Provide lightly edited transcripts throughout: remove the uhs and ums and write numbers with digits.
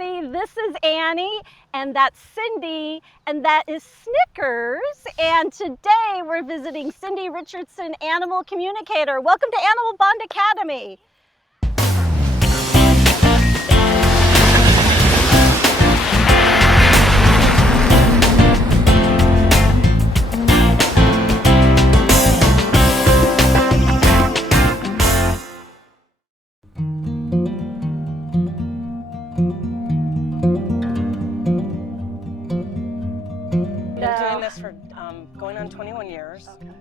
everybody. This is Annie, and that's Cindy, and that is Snickers. And today we're visiting Cindy Richardson, Animal Communicator. Welcome to Animal Bond Academy. Doing this for going on 21 years. Okay.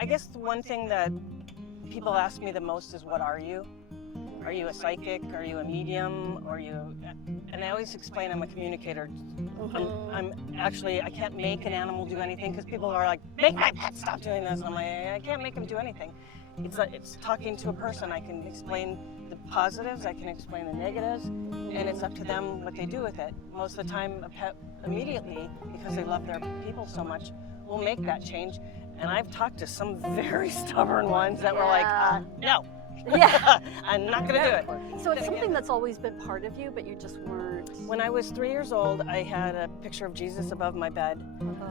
I guess the one thing that people ask me the most is, what are you? Are you a psychic? Are you a medium? And I always explain I'm a communicator. I'm actually, I can't make an animal do anything, because people are like, make my pet stop doing this. And I'm like, I can't make them do anything. It's talking to a person. I can explain the positives, I can explain the negatives, and it's up to them what they do with it. Most of the time, a pet immediately, because they love their people so much, will make that change. And I've talked to some very stubborn ones that were like, no, Yeah. I'm not going to do it. So it's something that's always been part of you, but you just weren't. When I was 3 years old, I had a picture of Jesus above my bed,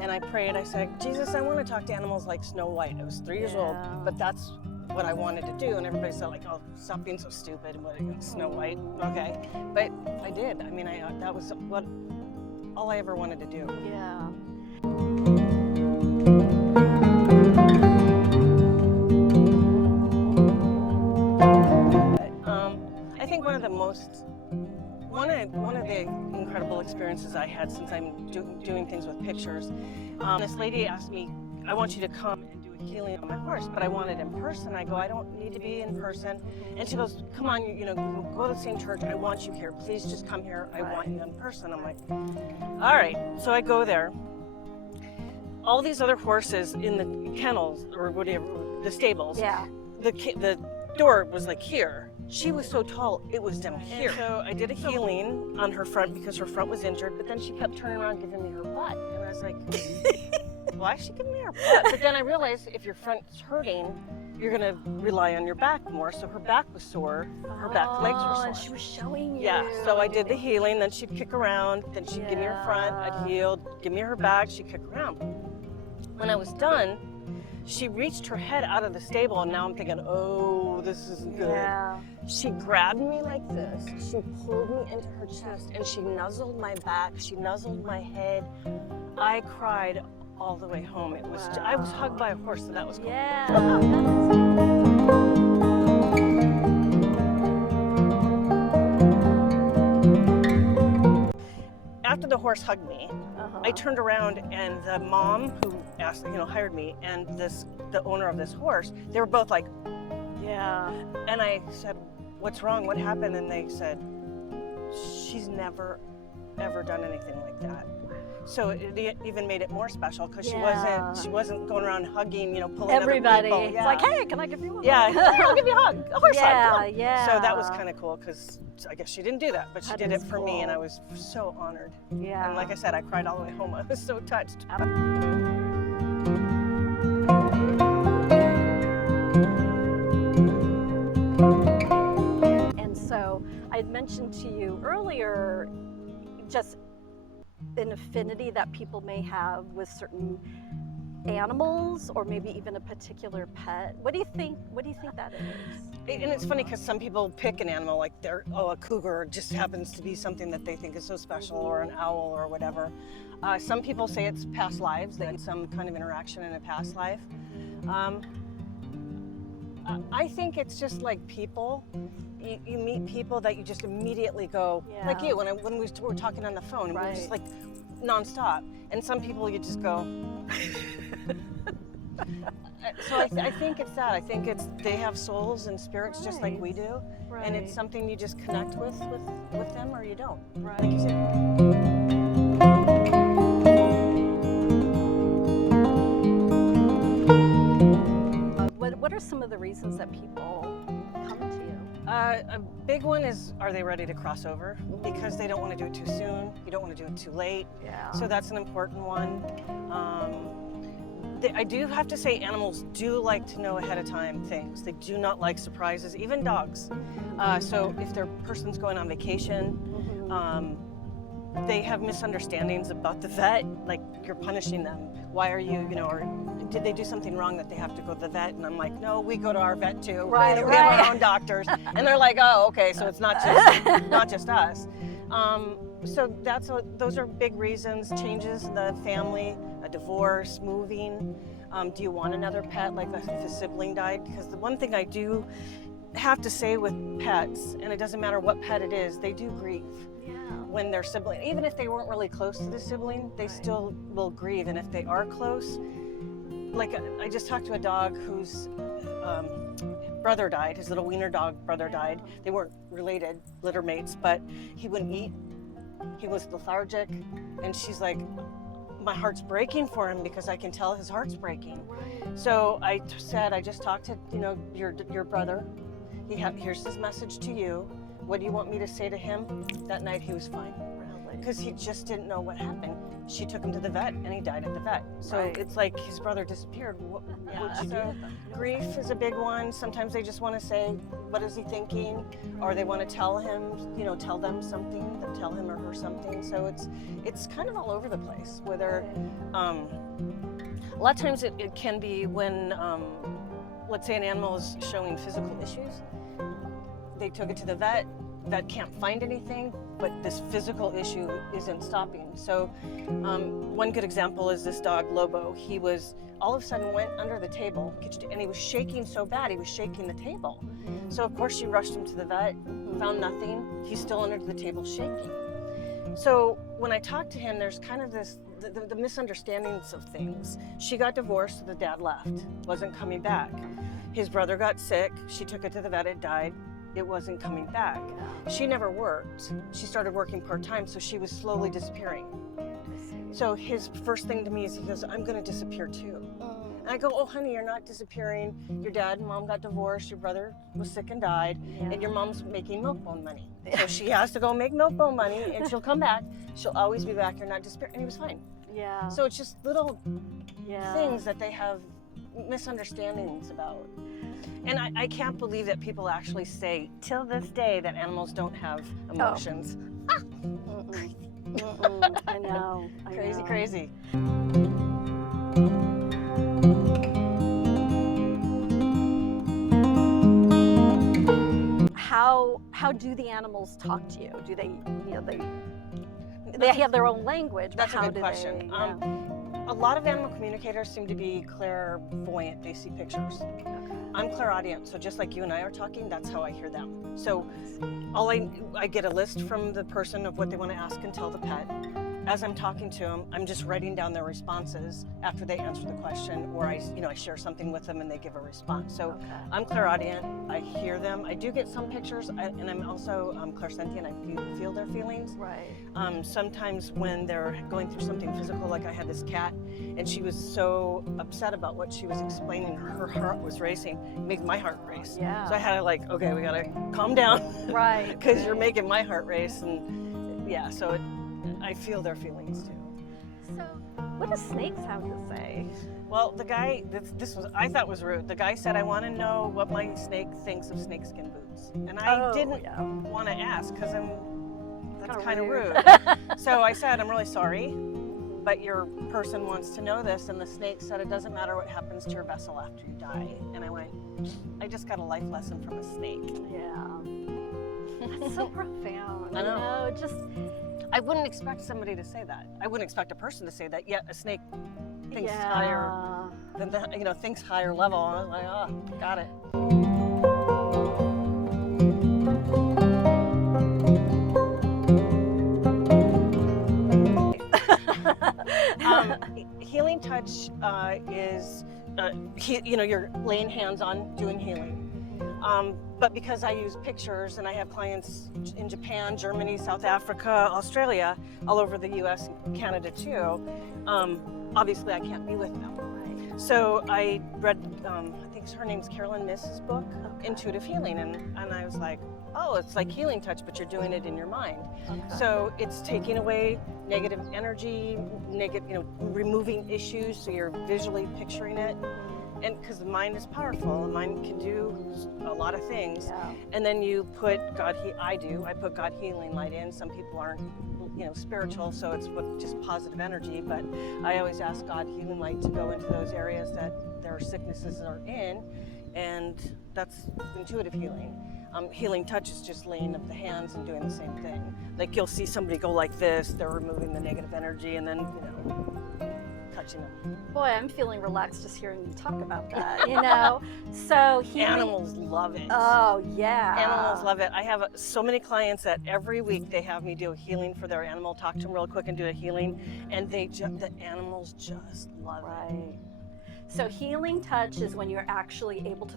and I prayed. I said, Jesus, I want to talk to animals like Snow White. I was 3 years old, but that's what I wanted to do. And everybody said, like, oh, stop being so stupid. What, Snow White? Okay. But I did. I mean, that was all I ever wanted to do. Yeah. I think one of the incredible experiences I had since I'm doing things with pictures, this lady asked me, I want you to come and do a healing on my horse, but I want it in person. I go, I don't need to be in person. And she goes, come on, go to the same church. I want you here. Please just come here. I want you in person. I'm like, all right. So I go there. All these other horses in the kennels, or whatever, the stables, the door was like here. She was so tall, it was down here. So I did a healing on her front because her front was injured, but then she kept turning around giving me her butt. And I was like, why is she giving me her butt? But then I realized if your front's hurting, you're gonna rely on your back more. So her back was sore, her back legs were sore. And she was showing you. Yeah, so I did the healing, then she'd kick around, then she'd give me her front, I'd heal, give me her back, she'd kick around. When I was done, she reached her head out of the stable, and now I'm thinking, oh, this isn't good. Yeah. She grabbed me like this, she pulled me into her chest, and she nuzzled my back, she nuzzled my head. I cried all the way home. It was, I was hugged by a horse, so that was cool. After the horse hugged me, I turned around, and the mom who hired me, and the owner of this horse, they were both like, yeah. And I said, what's wrong? What happened? And they said, she's never, ever done anything like that. So it even made it more special, because she wasn't going around hugging, pulling everybody. Other people. It's like, hey, can I give you one? Yeah, I'll give you a hug, a horse hug. Yeah. So that was kind of cool, because I guess she didn't do that, but she did it for me, and I was so honored. Yeah. And like I said, I cried all the way home. I was so touched. And so I had mentioned to you earlier, just an affinity that people may have with certain animals, or maybe even a particular pet. What do you think that is? And it's funny, because some people pick an animal, like a cougar just happens to be something that they think is so special, or an owl or whatever. Some people say it's past lives, they had some kind of interaction in a past life. I think it's just like people. You meet people that you just immediately go, like you, when we were talking on the phone, and we were just like nonstop. And some people you just go. So I think it's that. I think they have souls and spirits just like we do, and it's something you just connect with them, or you don't. Like you said. What are some of the reasons that people come to you? A big one is, are they ready to cross over? Because they don't want to do it too soon. You don't want to do it too late. Yeah. So that's an important one. I do have to say animals do like to know ahead of time things. They do not like surprises, even dogs. So if their person's going on vacation, they have misunderstandings about the vet, like you're punishing them. Why are you, or did they do something wrong that they have to go to the vet? And I'm like, no, we go to our vet too. Right, we have our own doctors. And they're like, oh, okay, so it's not just us. So those are big reasons. Changes in the family, a divorce, moving. Do you want another pet, like if a sibling died? Because the one thing I do have to say with pets, and it doesn't matter what pet it is, they do grieve. When their sibling, even if they weren't really close to the sibling, they still will grieve. And if they are close, like I just talked to a dog whose brother died, his little wiener dog brother died. They weren't related, litter mates, but he wouldn't eat. He was lethargic, and she's like, my heart's breaking for him because I can tell his heart's breaking. So I said, I just talked to your brother. Here's his message to you. What do you want me to say to him? That night he was fine. Really? Because he just didn't know what happened. She took him to the vet and he died at the vet. So it's like his brother disappeared. So grief is a big one. Sometimes they just want to say, what is he thinking? Or they want to tell him, tell them something, tell him or her something. So it's kind of all over the place. Whether, a lot of times it can be when, let's say an animal is showing physical issues. They took it to the vet can't find anything, but this physical issue isn't stopping. So one good example is this dog, Lobo. He was, all of a sudden went under the table, and he was shaking so bad, he was shaking the table. So of course she rushed him to the vet, found nothing. He's still under the table shaking. So when I talked to him, there's kind of this, the misunderstandings of things. She got divorced, so the dad left, wasn't coming back. His brother got sick, she took it to the vet, it died. It wasn't coming back. She never worked. She started working part-time, so she was slowly disappearing. So his first thing to me is he goes, I'm gonna disappear too. And I go, oh honey, you're not disappearing. Your dad and mom got divorced, your brother was sick and died, and your mom's making milk bone money. So she has to go make milk bone money and she'll come back. She'll always be back, you're not disappearing. And he was fine. Yeah. So it's just little things that they have misunderstandings about. And I can't believe that people actually say, till this day, that animals don't have emotions. I know. Crazy. How do the animals talk to you? Do they, they have their own language? That's a good question. A lot of animal communicators seem to be clairvoyant. They see pictures. I'm clairaudient, so just like you and I are talking, that's how I hear them. So I get a list from the person of what they want to ask and tell the pet. As I'm talking to them, I'm just writing down their responses after they answer the question, or I share something with them and they give a response. So I'm clairaudient, I hear them. I do get some pictures, and I'm also clairsentient. I feel their feelings. Right. Sometimes when they're going through something physical, like I had this cat, and she was so upset about what she was explaining, her heart was racing. It made my heart race. Yeah. So I had to okay, we gotta calm down. Right. Because you're making my heart race, and so I feel their feelings too. So, what do snakes have to say? Well, the guy, I thought was rude. The guy said, I want to know what my snake thinks of snakeskin boots. And I didn't want to ask because that's kind of rude. So I said, I'm really sorry, but your person wants to know this. And the snake said, it doesn't matter what happens to your vessel after you die. And I went, I just got a life lesson from a snake. Yeah. That's so profound. I know. I wouldn't expect somebody to say that. I wouldn't expect a person to say that. Yet a snake thinks higher than thinks higher level. And I was like, oh, got it. Healing touch is, you're laying hands on, doing healing. But because I use pictures and I have clients in Japan, Germany, South Africa, Australia, all over the US and Canada too, obviously I can't be with them. Right. So I read, I think her name's Carolyn Miss's book, Intuitive Healing, and I was like, oh, it's like healing touch, but you're doing it in your mind. Okay. So it's taking away negative energy, removing issues, so you're visually picturing it. And because the mind is powerful, the mind can do a lot of things. Yeah. And then you put I put God healing light in. Some people aren't, spiritual, so it's with just positive energy. But I always ask God healing light to go into those areas that their sicknesses are in, and that's intuitive healing. Healing touch is just laying up the hands and doing the same thing. Like you'll see somebody go like this, they're removing the negative energy, and then touching them. Boy, I'm feeling relaxed just hearing you talk about that, So Animals love it. Oh, yeah. Animals love it. I have so many clients that every week they have me do a healing for their animal, talk to them real quick and do a healing, and the animals just love it. Right. So healing touch is when you're actually able to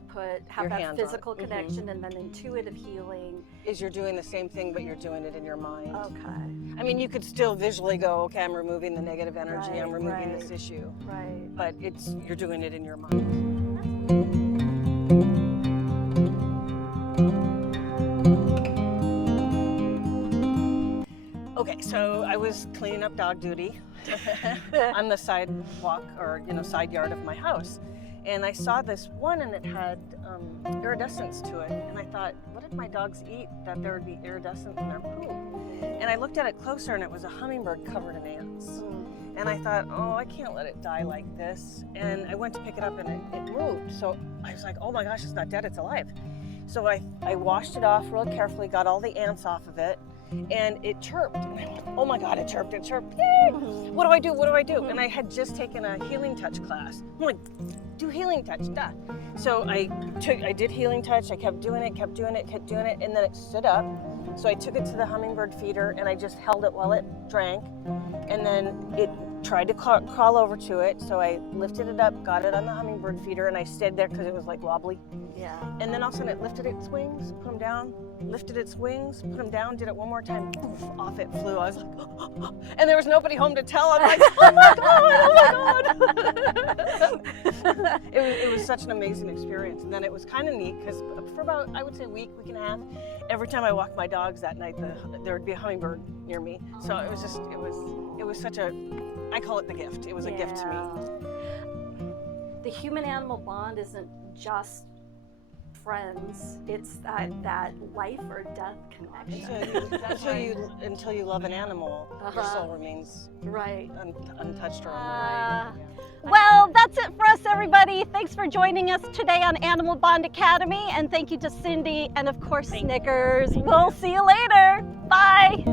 have Your that hands on it. physical connection, and then intuitive healing Is you're doing the same thing, but you're doing it in your mind. Okay. I mean, you could still visually go, okay, I'm removing the negative energy, Right, I'm removing right. this issue. Right. But you're doing it in your mind. Okay, so I was cleaning up dog duty on the sidewalk or side yard of my house, and I saw this one, and it had iridescence to it, and I thought, what did my dogs eat that there would be iridescent in their poop? And I looked at it closer, and it was a hummingbird covered in ants. And I thought, oh, I can't let it die like this. And I went to pick it up, and it moved. So I was like, oh my gosh, it's not dead, it's alive. So I washed it off real carefully, got all the ants off of it, and it chirped. And I went, oh my God, it chirped. Yay! What do I do? And I had just taken a healing touch class. I'm like, do healing touch, duh. So I did healing touch, I kept doing it, and then it stood up. So I took it to the hummingbird feeder, and I just held it while it drank, and then it tried to crawl over to it, so I lifted it up, got it on the hummingbird feeder, and I stayed there because it was like wobbly. Yeah. And then all of a sudden it lifted its wings, put them down, lifted its wings, put them down, did it one more time, poof, off it flew. I was like, and there was nobody home to tell. I'm like, oh my God. It was such an amazing experience. And then it was kind of neat because for about, I would say, week and a half, every time I walked my dogs that night, there would be a hummingbird near me. So it was just, it was such a, I call it the gift. It was a gift to me. The human-animal bond isn't just friends, it's that life or death connection. Until you love an animal, your soul remains right untouched or unworried. Well, that's it for us, everybody. Thanks for joining us today on Animal Bond Academy, and thank you to Cindy and of course Snickers. We'll see you later. Bye.